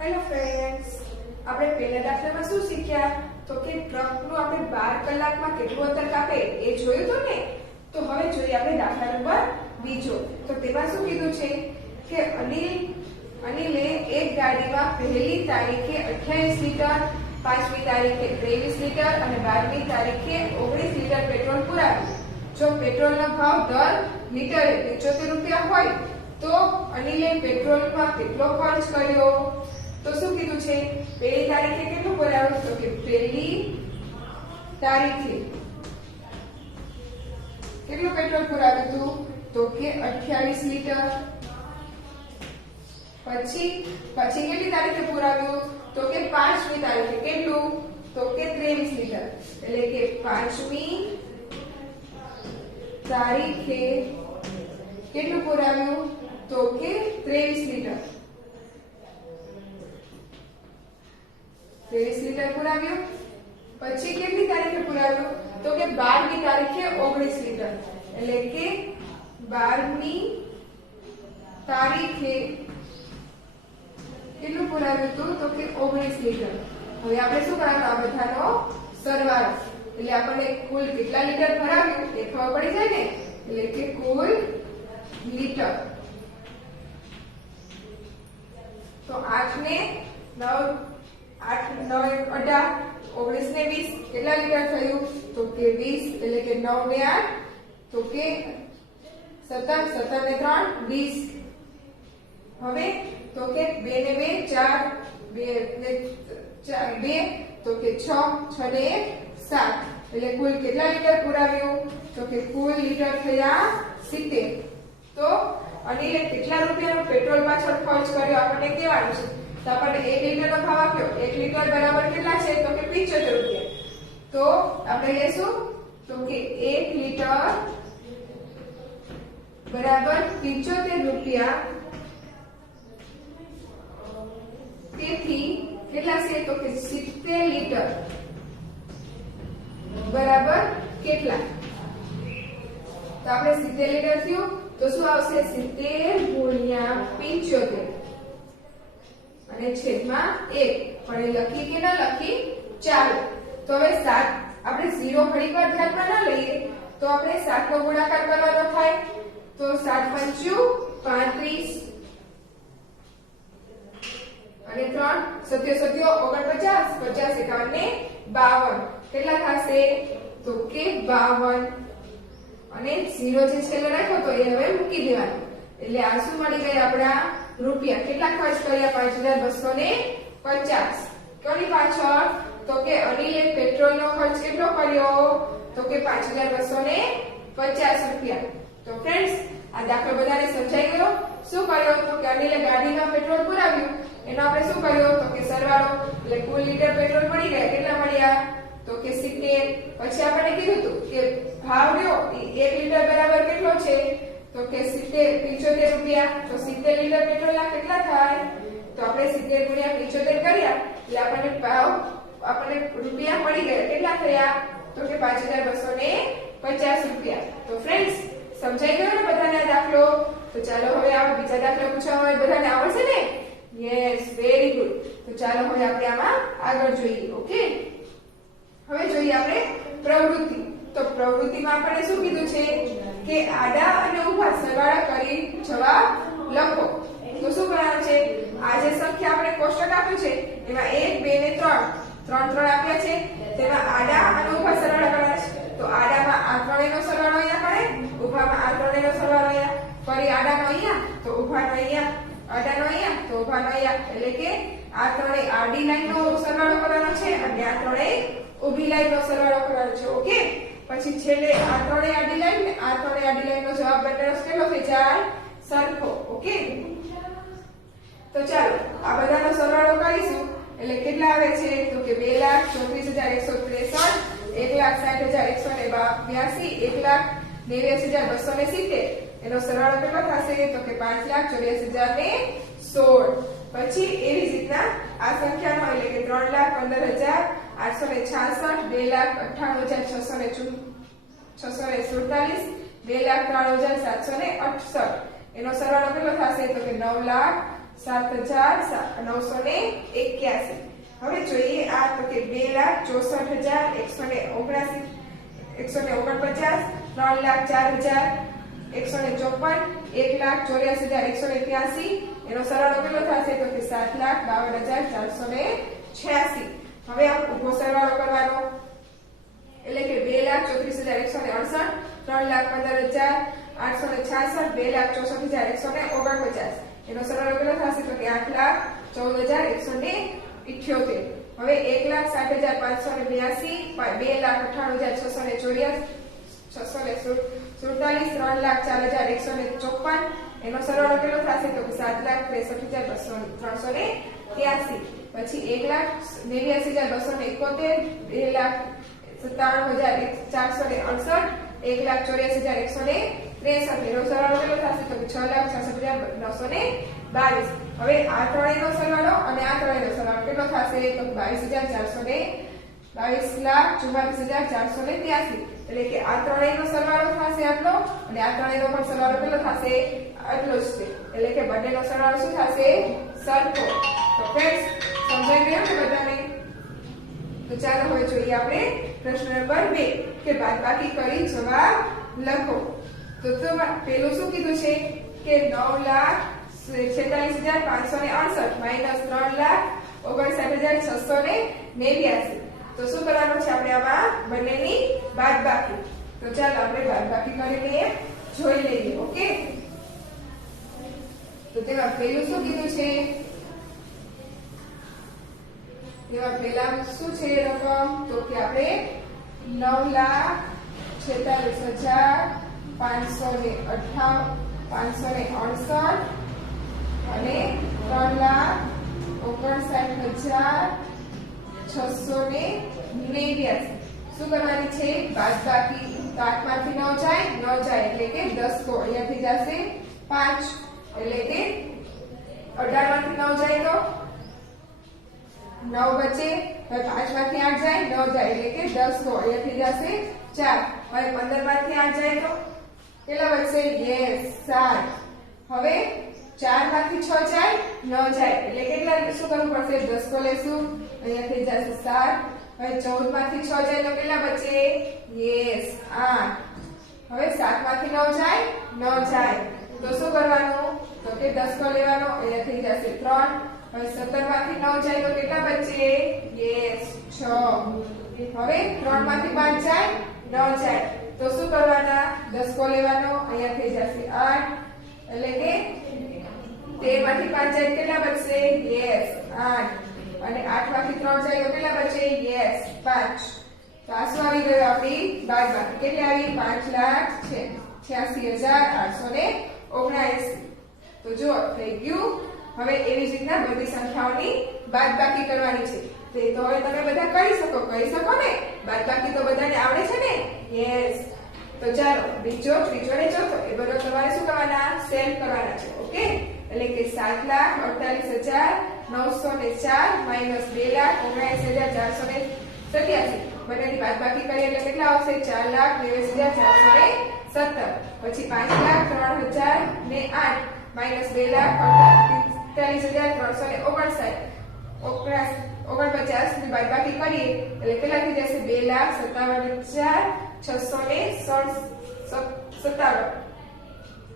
Hello friends, આપણે પહેલા દાખલામાં શું શીખ્યા? તો કે ટ્રકનું આપણે 12 કલાકમાં કેટલું અંતર કાપે એ જોયું તો ને. તો હવે જોઈએ આપણે દાખલા નંબર બીજો. તો તેમાં શું કીધું છે કે અનિલે એક ગાડીમાં પહેલી તારીખે 28 લીટર, 5મી તારીખે 23 લીટર અને 12મી તારીખે 19 લીટર પેટ્રોલ પુરાવ્યું. જો પેટ્રોલનો ભાવ દર લીટરે 75 રૂપિયા હોય તો અનિલે પેટ્રોલમાં કેટલો ખર્ચ કર્યો? તો શું કીધું છે? પહેલી તારીખે કેટલું પુરાવ્યું? તો કે પહેલી તારીખે કેટલું પેટ્રોલ પુરાવ્યું હતું? તો કે 28 લીટર. પછી કેટલી તારીખે પુરાવ્યું? તો કે 5મી તારીખે કેટલું? તો કે 23 લીટર. એટલે કે 5મી તારીખે કેટલું પુરાવ્યું? તો કે 23 લીટર. 23 લીટર પુરાવ્યું. પછી કેટલી તારીખે પુરાવ્યું? તો કે 12મી તારીખે 19 લીટર. એટલે કે 12મી તારીખે કેટલું પુરાવ્યું હતું? તો કે 19 લીટર. હવે આપણે શું કરવાનું? આ બધાનો સરવાળો, એટલે આપણને કુલ કેટલા લીટર ભરાવ્યું એ ખબર પડી જાય ને. એટલે કે કુલ લીટર. તો 8 ને 9 8 9 18 19 ને 20 કેટલા લીટર થયું? તો કે 20. એટલે કે 9 ને 8 તો કે 17 17 ને 3 20. હવે તો કે 2 ને 2 4 2 ને 4 2 તો કે 6 6 ને 1 7. એટલે કુલ કેટલા લીટર પુરાવ્યું? તો કે કુલ લીટર થયા 70. તો અનિલે કેટલા રૂપિયાનો પેટ્રોલ પાછળ ખર્ચ કર્યો આપણને કહેવાનું છે. તો આપણને 1 લીટરનો ભાવ આપ્યો. 1 લીટર બરાબર કેટલા છે? તો કે 75 રૂપિયા. તો આપણે લેશું તો કે 1 લીટર બરાબર 75 રૂપિયા. તેથી કેટલા છે? તો કે 70 લીટર બરાબર કેટલા? તો આપણે 70 લીટર થયું તો શું આવશે? 70 ગુણ્યા 75 અને છેદમાં 1. પણ એ લખી કે ના લખી? ચાલો. તો હવે 7 આપણે 0 ઘડીકવાર ધ્યાનમાં ના લઈએ તો આપણે 7 નો ગુણાકાર કરવાનો થાય. તો 7 પંચું 35 અને 3 સત્યો સત્યો 49 50 51 ને 52. કેટલા થશે? તો કે 52. અને 0 જે છેલ્લે રાખ્યો તો એ હવે મૂકી દેવાનો. એટલે આ શું મળી ગયા આપણા રૂપિયા? કેટલા ખર્ચ કર્યા? 5250. કોની પાછળ? તો કે અનિલે પેટ્રોલનો ખર્ચ કેટલો કર્યો? તો કે 5250 રૂપિયા. તો ફ્રેન્ડ્સ, આ દાખલો બધાને સમજાઈ ગયો? શું કર્યો? તો કે અનિલે ગાડીમાં પેટ્રોલ પુરાવ્યું, એનો આપણે શું કર્યો? તો કે સરવાળો. એટલે કુલ લીટર પેટ્રોલ મળી ગયા. કેટલા મળ્યા? તો કે 70. પછી આપણે કીધું હતું કે ભાવ રહ્યો 1 લીટર બરાબર કેટલો છે? તો કે 75 રૂપિયા. તો 70 લીટર પેટ્રોલના કેટલા થાય? તો આપણે 70 ગુણ્યા 75 કર્યા એટલે આપણને રૂપિયા મળી ગયા. કેટલા થયા? તો કે 5250 રૂપિયા. તો ફ્રેન્ડ્સ, સમજાઈ ગયો ને બધાને આ દાખલો? તો ચાલો હવે આ બીજા દાખલા પૂછવા હોય બધાને આવડશે ને? Yes, very good. તો ચાલો હવે આપણે આમાં આગળ જોઈએ. ઓકે, હવે જોઈએ આપણે પ્રવૃત્તિ. તો પ્રવૃત્તિમાં આપણે શું કીધું છે કે આડા અને ઊભા સરવાળા કરી જવાબ લખો. તો શું કરવાનું છે? આ જે સંખ્યા આપણે કોષ્ટક આપ્યું છે એમાં 1 2 ને 3 આપ્યા છે. તેમાં આડા અને ઊભા સરવાળા કરવાના છે. તો આડામાં આ ત્રણેયનો સરવાળો અહીંયા કરે, ઊભામાં આ ત્રણેયનો સરવાળો અહીંયા, ફરી આડાનો અહીંયા તો ઊભાનો અહીંયા, આડાનો અહીંયા તો ઊભાનો અહીંયા. એટલે કે આ ત્રણેય આડી લાઈનનો સરવાળો કરવાનો છે અને આ ત્રણેય ઊભી લાઈનનો સરવાળો કરવાનો છે. ઓકે, પછી છેલ્લે આ ત્રણેય આડી લાઈન ને આ ત્રણેય આડી લાઈનનો જવાબ બંનેનો કેટલો થઈ જાય? સરખો. ઓકે, તો ચાલો આ બધાનો સરવાળો કરીશું. એટલે કેટલા આવે છે? તો કે 2,34,163, 1,60,182, 1,89,270. એનો સરવાળો કેટલો થશે? તો કે 5,84,016. પછી એવી જ રીતના આ સંખ્યાનો એટલે કે 3,15,866, 2,98,647, 2,03,768. એનો સરવાળો કેટલો થશે? તો કે 9,07,000. 7,981. હવે જોઈએ આ તો કે 2,64,179, 149, 3,04,154, 1,84,183. એનો સરવાળો કેટલો થશે તો કે 7,52,486. હવે આ ઉભો સરવાળો કરવાનો એટલે કે 2,34,168, 3,15,866, 2,64,149. એનો સરવાળો કેટલો થશે તો કે 8,14,178. હવે 1,60,582, 2,98,647, 3,04,154. એનો સરવાળો કેટલો થશે તો કે 7,63,383. પછી 1,89,271, 2,57,468, 1,84,163. એનો સરવાળો કેટલો થશે તો કે 6,66,922. હવે આ ત્રણેયનો સરવાળો અને આ ત્રણેયનો સરવાળો કેટલો થશે તો 22,44,83. એટલે કે આ ત્રણેયનો સરવાળો થશે આટલો અને આ ત્રણેયનો પણ સરવાળો કેટલો થશે આટલો જ છે. એટલે કે બંનેનો સરવાળો શું થશે સરખો. તો ફ્રેન્ડ્સ સમજાઈ ગયું ને બધાને? તો ચાલો હવે જોઈએ આપણે પ્રશ્ન નંબર 2 કે બાદબાકી કરી જવાબ લખો. તો પેલું શું કીધું છે કે 9,46,568 માઈનસ 3,59,689. તો શું કરવાનું છે આપણે આમાં બંનેની બાદબાકી. તો ચાલો આપણે બાદબાકી કરીને જોઈ લઈએ. ઓકે, તો તેમાં પહેલું શું કીધું છે? તેમાં પહેલા શું છે રકમ તો કે આપણે 9,46,568 અને 3,59,689. શું કરવાની છે બાદબાકી. તો 8 માંથી 9 જાય, 9 જાય એટલે કે 10 તો અહીંયાથી જશે 5 એટલે કે 18 માંથી 9 જાય તો 9 બચે. હવે 5 માંથી 8 જાય, 9 જાય એટલે કે 10 તો અહીંયાથી જશે 4. હવે 15 માંથી 8 જાય તો કેટલા બચશે? યસ 7. હવે 4 માંથી 6 જાય, 9 જાય એટલે કેટલા શું કરવું પડશે? 10 તો લેશું, અહીંયાથી જશે 7. હવે 14 માંથી 6 જાય તો કેટલા બચે? યસ 8. હવે 7 માંથી 9 જાય, 9 જાય તો શું કરવાનું તો કે 10 તો લેવાનો, અહીંયાથી જશે 3. હવે 17 માંથી 9 જાય તો કેટલા બચે? યસ 6. હવે 3 માંથી 5 જાય, 9 જાય તો શું કરવાના? 10 કો લેવાનો, અહીંયાથી જશે 8 એટલે કે 13 માંથી 5 જાય કેટલા બચશે? યસ 8. અને 8 માંથી 3 જાય તો કેટલા બચે? યસ 5. તો આ શું આવી ગયું આપણી બાદબાકી? કેટલી આવી? 5,86,879. તો જો થઈ ગયું. હવે એવી જ રીતના બધી સંખ્યાઓની બાદબાકી કરવાની છે. તો હવે તમે બધા કરી શકો ને? બાદબાકી તો બધાને આવડે છે ને? યસ. તો ચાલો બીજો, ત્રીજો અને ચોથો એ બધો તમારે શું કરવાના? સેલ્ફ કરવાના છે. ઓકે, એટલે કે 7,48,904 માઈનસ 2,79,487. બંનેની બાદબાકી કરીએ એટલે કેટલા આવશે? 4,23,417. પછી 5,03,008 માઈનસ 2,48,359. 49 ની બાદબાકી કરીએ એટલે કેટલા થઈ જશે? 2,57,657.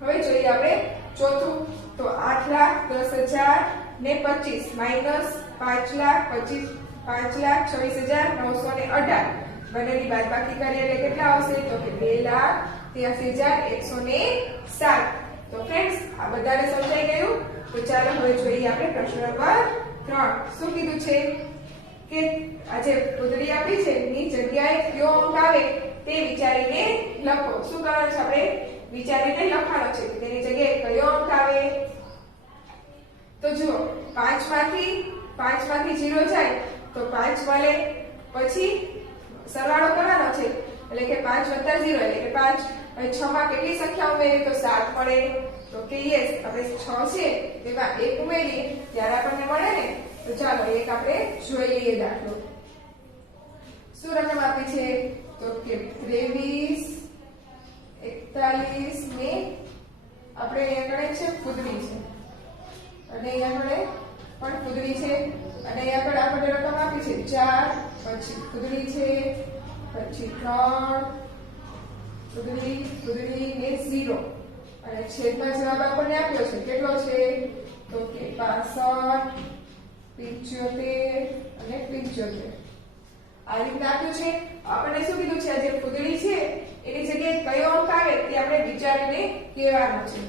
હવે જોઈએ આપણે ચોથું. તો 8,10,025 માઈનસ 5,26,918. બંનેની બાદબાકી કરીએ એટલે કેટલા આવશે? તો કે 2,83,107. તો ફ્રેન્ડ્સ આ બધાને સમજાઈ ગયું? તો ચાલો હવે જોઈએ આપણે પ્રશ્ન નંબર 3. શું કીધું છે કે આ જે પૂતળી આપી છે ની જગ્યાએ કયો અંક આવે તે વિચારીને લખો. શું કરવાનું છે આપણે? વિચારીને લખવાનો છે કે તેની જગ્યાએ કયો અંક આવે. તો જુઓ 5 માંથી 0 જાય તો 5 મળે. પછી સરવાળો કરવાનો છે એટલે કે 5 + 0 એટલે કે 5. હવે 6 માં કેટલી સંખ્યા ઉમેરીએ તો 7 મળે. તો કે યસ આપણે 6 છે તેમાં 1 ઉમેરીએ ત્યારે આપણને મળે ને. તો ચાલો એક આપણે જોઈ લઈએ દાખલો. શું રકમ આપી છે તો કે 23, 41 ને આપણે અહીંયા ગણે છે પૂતળી છે. અને અહીંયા આગળ પણ ફૂદડી છે અને અહીંયા આગળ આપણે રકમ આપી છે 4, પછી ફૂદડી છે, પછી 3 ફૂદડી ને 0 અને છેદમાં જવાબ આપણને આપ્યો છે કેટલો છે તો કે 65, 75 અને 75. આ રીતના આપ્યું છે. આપણને શું કીધું છે આ જે ફૂદડી છે એની જગ્યાએ કયો અંક આવે તે આપણે વિચારીને કહેવાનું છે.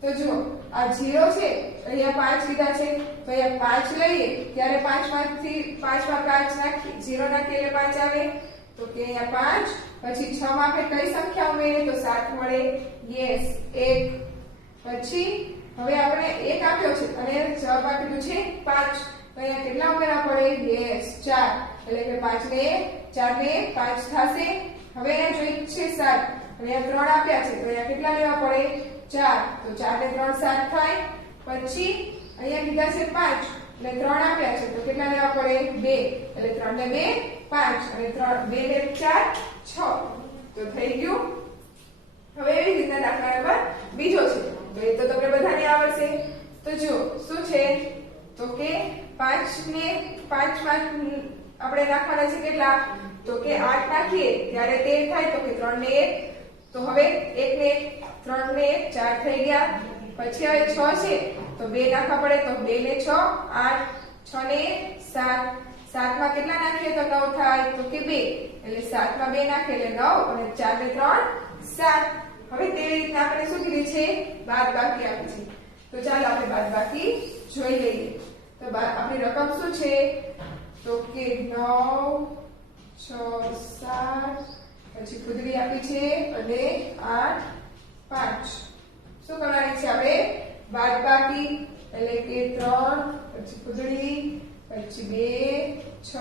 તો જો આ 0 છે અહીંયા 5 લીધા છે તો અહીંયા 5 લઈએ ત્યારે 5 માંથી 5 માં 5 નાખી 0 નાખીએ એટલે 5 આવે તો કે અહીંયા 5 પછી 6 માં આપણે કઈ સંખ્યા ઉમેરીએ તો 7 મળે. યસ 1. પછી હવે આપણે 1 આપ્યો છે અને જવાબ આપ્યું છે 5 તો અહીંયા કેટલા ઉમેરવા પડે? યસ 4 એટલે કે 5 ને 4 ને 5 થશે. હવે અહીંયા જોઈએ છે 7 અને અહીંયા 3 આપ્યા છે તો અહીંયા કેટલા લેવા પડે? 4 તો 4 ને 3 7 થાય. પછી અહીંયા કીધા છે 5 એટલે 3 આપ્યા છે તો કેટલા લેવા પડે? 2 એટલે 3 ને 2 5 અને 3 2 ને 4 6 તો થઈ ગયું. હવે એવી રીતના દાખલા નંબર બીજો છે તો એ તો તમને બધાને આવડશે. તો જો શું છે તો કે 5 ને 5 માં આપણે નાખવાના છે કેટલા તો કે 8 નાખીએ ત્યારે 13 થાય તો કે 3 ને 1 તો હવે 1 ને 3 ને 1 4 થઈ ગયા. પછી હવે 6 છે તો 2 નાખવા પડે તો 2 ને 6 8 6 ને 7 7 માં કેટલા નાખીએ તો 9 થાય તો કે 2 એટલે 7 માં 2 નાખીએ એટલે 9 અને 4 ને 3 7. હવે તેવી રીતના આપણે શું કીધું છે બાદબાકી આપી છે. તો ચાલો આપણે બાદબાકી જોઈ લઈએ. તો આપણી રકમ શું છે તો કે 9 6 7 પછી ફૂદડી આપી છે અને 8 5 શું કરવાની છે આપણે બાદબાકી એટલે કે 3 પછી ફૂદડી પછી 2 6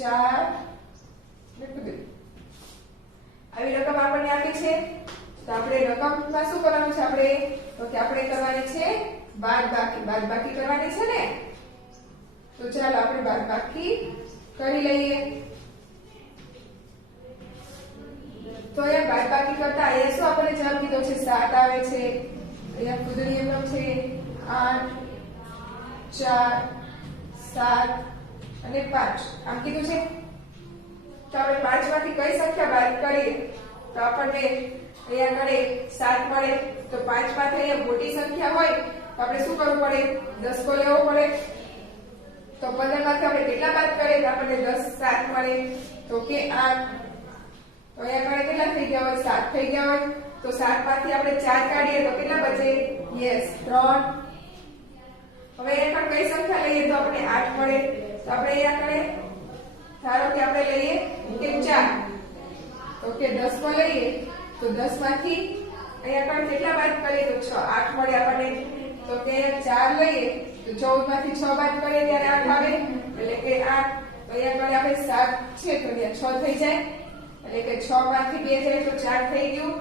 4 ને ફૂદડી આવી રકમ આપણને આપી છે. તો આપણે રકમમાં શું કરવાનું છે આપણે તો કે આપણે કરવાની છે બાદબાકી કરવાની છે ને. તો ચાલો આપણે બાદબાકી કરી લઈએ. તો અહીંયા બાદબાકી કરતા અહીંયા શું આપણે જવાબ કીધો છે 7 આવે છે. અહીંયા ફૂદડી એમનો છે 8 4 7 અને 5 આમ કીધું છે. તો આપણે 5 માંથી કઈ સંખ્યા બાદ કરીએ તો આપણને અહીંયા મળે 7 મળે. તો 5 માંથી અહીંયા મોટી સંખ્યા હોય તો આપણે શું કરવું પડે? દસકો લેવો પડે. તો 15 માંથી આપણે કેટલા બાદ કરીએ તો આપણને 10 7 મળે તો કે 8. તો અહીંયા આગળ કેટલા થઈ ગયા હોય? 7 થઈ ગયા હોય. તો 7 માંથી આપણે 4 કાઢીએ તો કેટલા બચે? યસ 3. હવે અહીંયા આગળ કઈ સંખ્યા લઈએ તો આપણે 8 મળે. તો આપણે અહીંયા આગળ ધારો કે આપણે લઈએ કે 4 તો કે 10 માં લઈએ તો 10 માંથી અહીંયા આગળ કેટલા બાદ કરીએ તો 6 8 મળે આપણને. તો કે 4 લઈએ તો 14 માંથી 6 બાદ કરીએ ત્યારે 8 આવે એટલે કે 8. તો અહીંયા આગળ આપણે 7 છે તો અહીંયા 6 થઈ જાય એટલે કે 6 માંથી 2 જાય તો 4 થઈ ગયું.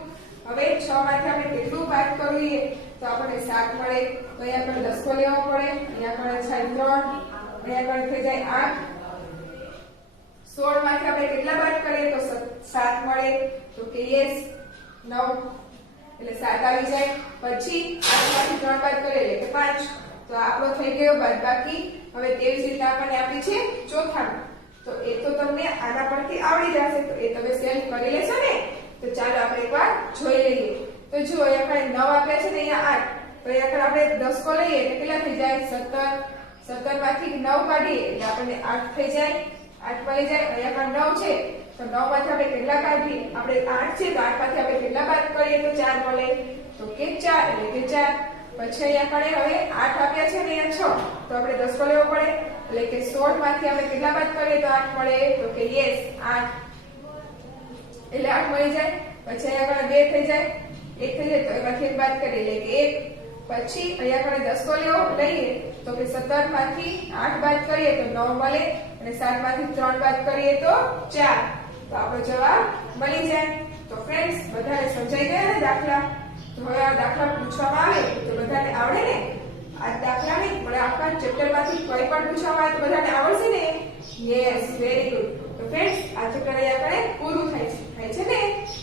હવે 6 માંથી આપણે કેટલું બાદ કરીએ તો આપણને 7 મળે. તો અહીંયા આગળ 10 કો લેવો પડે. અહીંયા આગળ છે 3 અહીંયા આગળ થઈ જાય 8. 16 માંથી આપણે કેટલા બાદ કરીએ તો 7 મળે તો કે યસ 9 એટલે 7 આવી જાય. પછી 8 માંથી 3 બાદ કરીએ એટલે કે 5. તો આપણો થઈ ગયો બાદબાકી. હવે તેવી જ રીતે આપણને આપી છે ચોથામાં. તો એ તો તમને આના પરથી આવડી જશે તો એ તમે સેલ્ફ કરી લેશો ને. તો ચાલો આપણે એકવાર જોઈ લઈએ. તો જો અહીંયા આપણે 9 આપ્યા છે ને અહીંયા 8 તો અહીંયા આપણે 10 કો લઈએ એટલે કેટલા થઈ જાય? 17. 17 માંથી 9 કાઢીએ એટલે આપણને 8 થઈ જાય. 8 મળી જાય. અહીંયા 9 છે તો 9 માંથી આપણે કેટલા કાઢીએ? આપણે 8 છે તો 8 માંથી આપણે કેટલા બાદ કરીએ તો 4 મળે તો કે 4 એટલે કે 4. પછી અહીંયા કણે હવે 8 આપ્યા છે ને અહીંયા 6 તો આપણે 10 કો લેવો પડે એટલે કે 16 માંથી આપણે કેટલા બાદ કરીએ તો 8 મળે તો કે યસ 8 એટલે 8 મળી જાય. પછી અહીંયા કણે 2 થઈ જાય 1 થઈ જાય તો એમાંથી 1 બાદ કરીએ એટલે કે 1. પછી અહીંયા કણે 10 કો લેવો લઈએ તો કે 17 માંથી 8 બાદ કરીએ તો 9 મળે અને 7 માંથી 3 બાદ કરીએ તો 4. તો આપણો જવાબ મળી જાય. તો ફ્રેન્ડ્સ બધાને સમજાઈ ગયા ને દાખલા? તો હવે આ દાખલા પૂછવામાં આવે તો બધાને આવડે ને? આ દાખલા નહીં પણ આખા ચેપ્ટર માંથી કોઈ પણ પૂછવામાં આવે તો બધાને આવડશે ને? Yes very good. તો ફ્રેન્ડ્સ આ ચેપ્ટર અહીંયા આપણે પૂરું થાય છે ને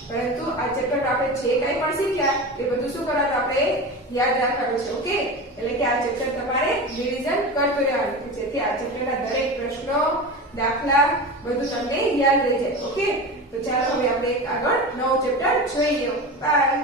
પરંતુ આ ચેપ્ટર આપણે જે કંઈ પણ શીખ્યા તે બધું શું કરવાનું આપણે યાદ રાખવાનું છે ઓકે એટલે કે આ ચેપ્ટર તમારે રિવિઝન કરતું રહેવાનું જેથી આ ચેપ્ટરના દરેક પ્રશ્નો દાખલા બધું તમને યાદ રહી જાય ઓકે તો ચાલો હવે આપણે આગળ નવું ચેપ્ટર જોઈએ બાય